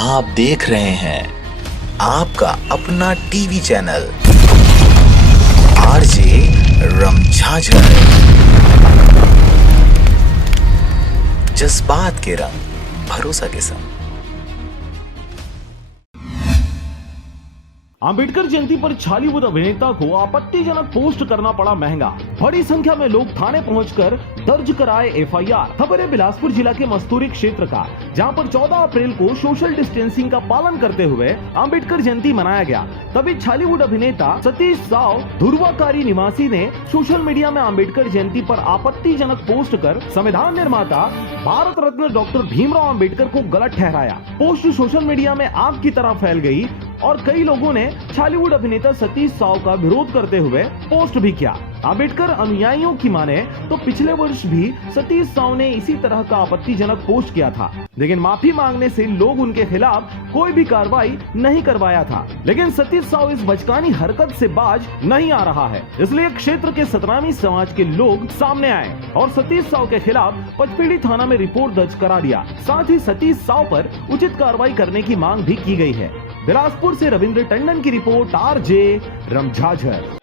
आप देख रहे हैं आपका अपना टीवी चैनल आरजे रमझाझर। जज्बात के रंग, भरोसा के संग। अंबेडकर जयंती पर छालीवुड अभिनेता को आपत्तिजनक पोस्ट करना पड़ा महंगा। बड़ी संख्या में लोग थाने पहुंचकर दर्ज कराए एफआईआर। खबर है बिलासपुर जिला के मस्तूरी क्षेत्र का, जहां पर 14 अप्रैल को सोशल डिस्टेंसिंग का पालन करते हुए अंबेडकर जयंती मनाया गया। तभी छालीवुड अभिनेता सतीश साव धुर्वाकारी निवासी ने सोशल मीडिया में अंबेडकर जयंती पर आपत्तिजनक पोस्ट कर संविधान निर्माता भारत रत्न डॉक्टर भीमराव अंबेडकर को गलत ठहराया। पोस्ट सोशल मीडिया में आग की तरह फैल गई और कई लोगों ने छालीवुड अभिनेता सतीश साव का विरोध करते हुए पोस्ट भी किया। अंबेडकर अनुयायियों की माने तो पिछले वर्ष भी सतीश साव ने इसी तरह का आपत्तिजनक पोस्ट किया था, लेकिन माफी मांगने से लोग उनके खिलाफ कोई भी कार्रवाई नहीं करवाया था। लेकिन सतीश साव इस बचकानी हरकत से बाज नहीं आ रहा है, इसलिए क्षेत्र के सतनामी समाज के लोग सामने आए और सतीश साव के खिलाफ पचपेड़ी थाना में रिपोर्ट दर्ज करा दिया। साथ ही सतीश साव पर उचित कार्रवाई करने की मांग भी की गई है। बिलासपुर से रविंद्र टंडन की रिपोर्ट, आरजे रमझाझर।